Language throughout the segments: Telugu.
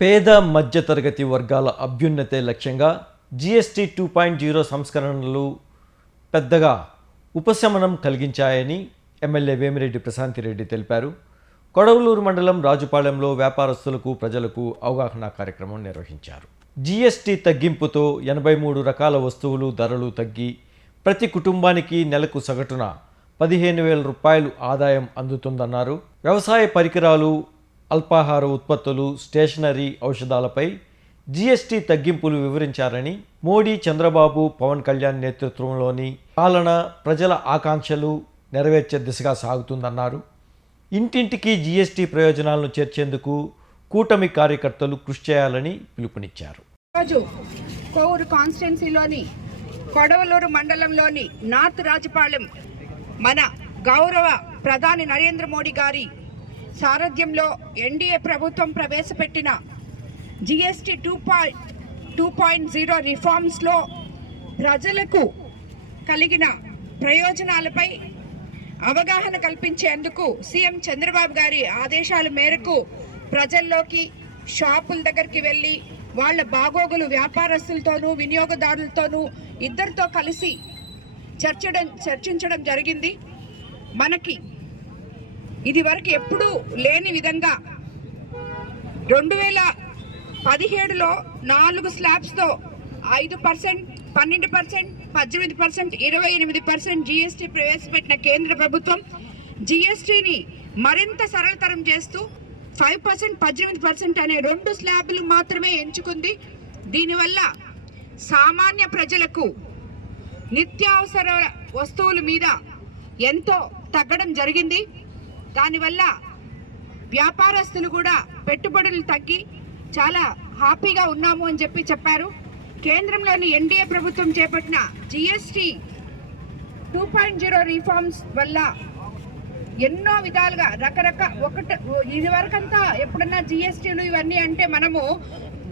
పేద మధ్యతరగతి వర్గాల అభ్యున్నతే లక్ష్యంగా జీఎస్టీ టూ పాయింట్ జీరో సంస్కరణలు పెద్దగా ఉపశమనం కలిగించాయని ఎమ్మెల్యే వేమిరెడ్డి ప్రశాంతిరెడ్డి తెలిపారు. కొడవలూరు మండలం రాజుపాలెంలో వ్యాపారస్తులకు ప్రజలకు అవగాహన కార్యక్రమం నిర్వహించారు. జీఎస్టీ తగ్గింపుతో ఎనభై మూడు రకాల వస్తువులు ధరలు తగ్గి ప్రతి కుటుంబానికి నెలకు సగటున పదిహేను వేల రూపాయలు ఆదాయం అందుతుందన్నారు. వ్యవసాయ పరికరాలు అల్పాహార ఉత్పత్తులు స్టేషనరీ ఔషధాలపై జీఎస్టీ తగ్గింపులు వివరించారని మోడీ చంద్రబాబు పవన్ కళ్యాణ్ నేతృత్వంలోని పాలన ప్రజల ఆకాంక్షలు నెరవేర్చే దిశగా సాగుతుందన్నారు. ఇంటింటికి జీఎస్టీ ప్రయోజనాలను చేర్చేందుకు కూటమి కార్యకర్తలు కృషి చేయాలని పిలుపునిచ్చారు. రోజు కోవూరు కాన్స్టిట్యున్సీలోని కొడవలూరు మండలంలోని నార్త్ రాజపాలెం మన గౌరవ ప్రధాని నరేంద్ర మోడీ గారి సారథ్యంలో ఎన్డీఏ ప్రభుత్వం ప్రవేశపెట్టిన GST two point two point zero రిఫార్మ్స్లో ప్రజలకు కలిగిన ప్రయోజనాలపై అవగాహన కల్పించేందుకు సీఎం చంద్రబాబు గారి ఆదేశాల మేరకు ప్రజల్లోకి షాపుల దగ్గరికి వెళ్ళి వాళ్ళ బాగోగులు వ్యాపారస్తులతోనూ వినియోగదారులతోనూ ఇద్దరితో కలిసి చర్చడం చర్చించడం జరిగింది. మనకి ఇది వరకు ఎప్పుడూ లేని విధంగా రెండు వేల పదిహేడులో నాలుగు స్లాబ్స్తో ఐదు పర్సెంట్ పన్నెండు పర్సెంట్ పద్దెనిమిది పర్సెంట్ ఇరవై ఎనిమిది పర్సెంట్ జీఎస్టీ ప్రవేశపెట్టిన కేంద్ర ప్రభుత్వం జీఎస్టీని మరింత సరళతరం చేస్తూ ఫైవ్ పర్సెంట్ పద్దెనిమిది పర్సెంట్ అనే రెండు స్లాబ్లు మాత్రమే ఎంచుకుంది. దీనివల్ల సామాన్య ప్రజలకు నిత్యావసర వస్తువుల మీద ఎంతో తగ్గడం జరిగింది. దానివల్ల వ్యాపారస్తులు కూడా పెట్టుబడులు తగ్గి చాలా హ్యాపీగా ఉన్నాము అని చెప్పి చెప్పారు. కేంద్రంలోని ఎన్డీఏ ప్రభుత్వం చేపట్టిన GST two point zero reforms వల్ల ఎన్నో విధాలుగా రకరకాల ఒకటి ఇదివరకంతా ఎప్పుడన్నా జిఎస్టీలు ఇవన్నీ అంటే మనము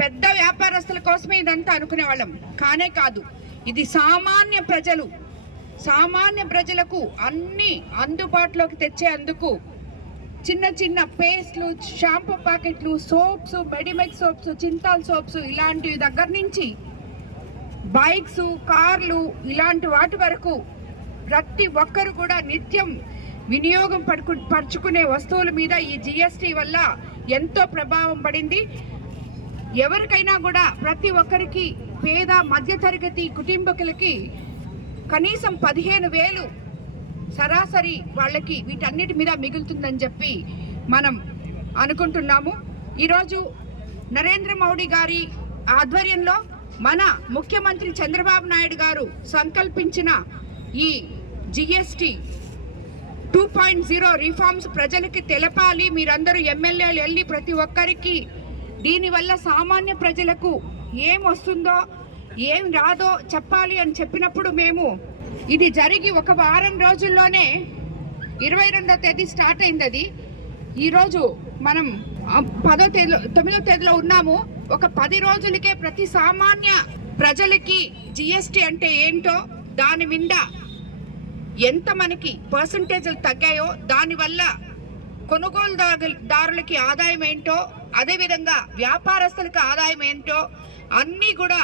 పెద్ద వ్యాపారస్తుల కోసమే ఇదంతా అనుకునేవాళ్ళం. కానే కాదు ఇది సామాన్య ప్రజలు సామాన్య ప్రజలకు అన్ని అందుబాటులోకి తెచ్చేందుకు చిన్న చిన్న పేస్ట్లు షాంపూ ప్యాకెట్లు soaps Medimix soaps Chintal soaps ఇలాంటివి దగ్గర నుంచి బైక్స్ కార్లు ఇలాంటి వాటి వరకు ప్రతి ఒక్కరు కూడా నిత్యం వినియోగం పడుకు పరుచుకునే వస్తువుల మీద ఈ జిఎస్టీ వల్ల ఎంతో ప్రభావం పడింది. ఎవరికైనా కూడా ప్రతి ఒక్కరికి పేద మధ్యతరగతి కుటుంబకులకి కనీసం పదిహేను వేలు సరాసరి వాళ్ళకి వీటన్నిటి మీద మిగులుతుందని చెప్పి మనం అనుకుంటున్నాము. ఈరోజు నరేంద్ర మోడీ గారి ఆధ్వర్యంలో మన ముఖ్యమంత్రి చంద్రబాబు నాయుడు గారు సంకల్పించిన ఈ GST two point zero reforms ప్రజలకి తెలపాలి. మీరందరూ ఎమ్మెల్యేలు వెళ్ళి ప్రతి ఒక్కరికి దీనివల్ల సామాన్య ప్రజలకు ఏం వస్తుందో ఏం రాదో చెప్పాలి అని చెప్పినప్పుడు మేము ఇది జరిగి ఒక వారం రోజుల్లోనే ఇరవై రెండో తేదీ స్టార్ట్ అయింది అది. ఈరోజు మనం పదో తేదీలో తొమ్మిదో తేదీలో ఉన్నాము. ఒక పది రోజులకే ప్రతి సామాన్య ప్రజలకి జిఎస్టి అంటే ఏంటో దాని మీద ఎంత మనకి పర్సంటేజ్లు తగ్గాయో దానివల్ల కొనుగోలుదారులకి ఆదాయం ఏంటో అదేవిధంగా వ్యాపారస్తులకు ఆదాయం ఏంటో అన్నీ కూడా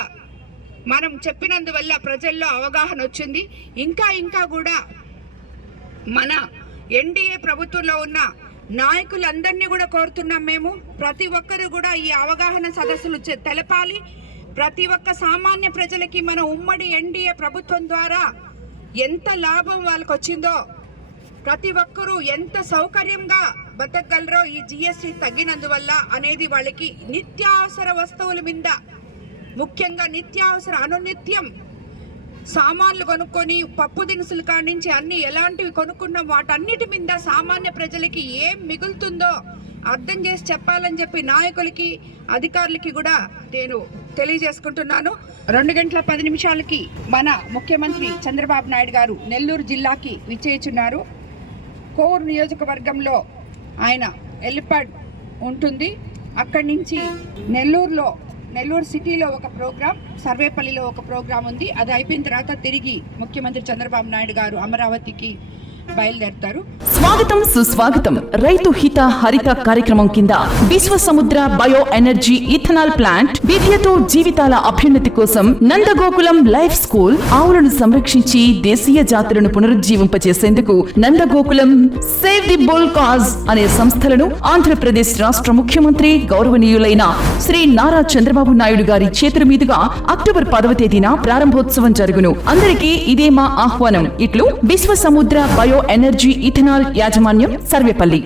మనం చెప్పినందువల్ల ప్రజల్లో అవగాహన వచ్చింది. ఇంకా ఇంకా కూడా మన ఎన్డీఏ ప్రభుత్వంలో ఉన్న నాయకులందరినీ కూడా కోరుతున్నాం మేము. ప్రతి ఒక్కరు కూడా ఈ అవగాహన సదస్సులు తెలపాలి. ప్రతి ఒక్క సామాన్య ప్రజలకి మన ఉమ్మడి ఎన్డీఏ ప్రభుత్వం ద్వారా ఎంత లాభం వాళ్ళకి వచ్చిందో ప్రతి ఒక్కరూ ఎంత సౌకర్యంగా బతకగలరో ఈ జిఎస్టీ తగ్గినందువల్ల అనేది వాళ్ళకి నిత్యావసర వస్తువుల మీద ముఖ్యంగా నిత్యావసర అనునిత్యం. సామాన్లు కొనుక్కొని పప్పు దినుసులు కాడి నుంచి అన్ని ఎలాంటివి కొనుక్కున్న వాటన్నిటి మీద సామాన్య ప్రజలకి ఏం మిగులుతుందో అర్థం చేసి చెప్పాలని చెప్పి నాయకులకి అధికారులకి కూడా నేను తెలియజేసుకుంటున్నాను. రెండు గంటల పది నిమిషాలకి మన ముఖ్యమంత్రి చంద్రబాబు నాయుడు గారు నెల్లూరు జిల్లాకి విచ్చేయుచున్నారు. కోర్ నియోజకవర్గంలో ఆయన ఎల్లిపాడ్ ఉంటుంది. అక్కడి నుంచి నెల్లూరులో నెల్లూరు సిటీలో ఒక ప్రోగ్రాం సర్వేపల్లిలో ఒక ప్రోగ్రాం ఉంది. అది అయిపోయిన తర్వాత తిరిగి ముఖ్యమంత్రి చంద్రబాబు నాయుడు గారు అమరావతికి బయలుదేరుతారు. స్వాగతం సుస్వాగతం. రైతు హిత హరిత కార్యక్రమం కింద విశ్వ సముద్ర బయో ఎనర్జీ ఇథనాల్ ప్లాంట్ విద్యతో జీవితాల అభ్యున్నతి కోసం నందగోకులం లైఫ్ స్కూల్ ఆవులను సంరక్షించి దేశీయ జాతులను పునరుజ్జీవింపచేసేందుకు Nandagokulam save the bull cause అనే సంస్థలను ఆంధ్రప్రదేశ్ రాష్ట్ర ముఖ్యమంత్రి గౌరవనీయులైన శ్రీ నారా చంద్రబాబు నాయుడు గారి చేతుల మీదుగా అక్టోబర్ పదవ తేదీన ప్రారంభోత్సవం జరుగును. అందరికీ ఇదే మా ఆహ్వానం. ఇట్లు విశ్వ సముద్ర బయో బయో ఎనర్జీ ఇథనాల్ యాజమాన్యం సర్వేపల్లి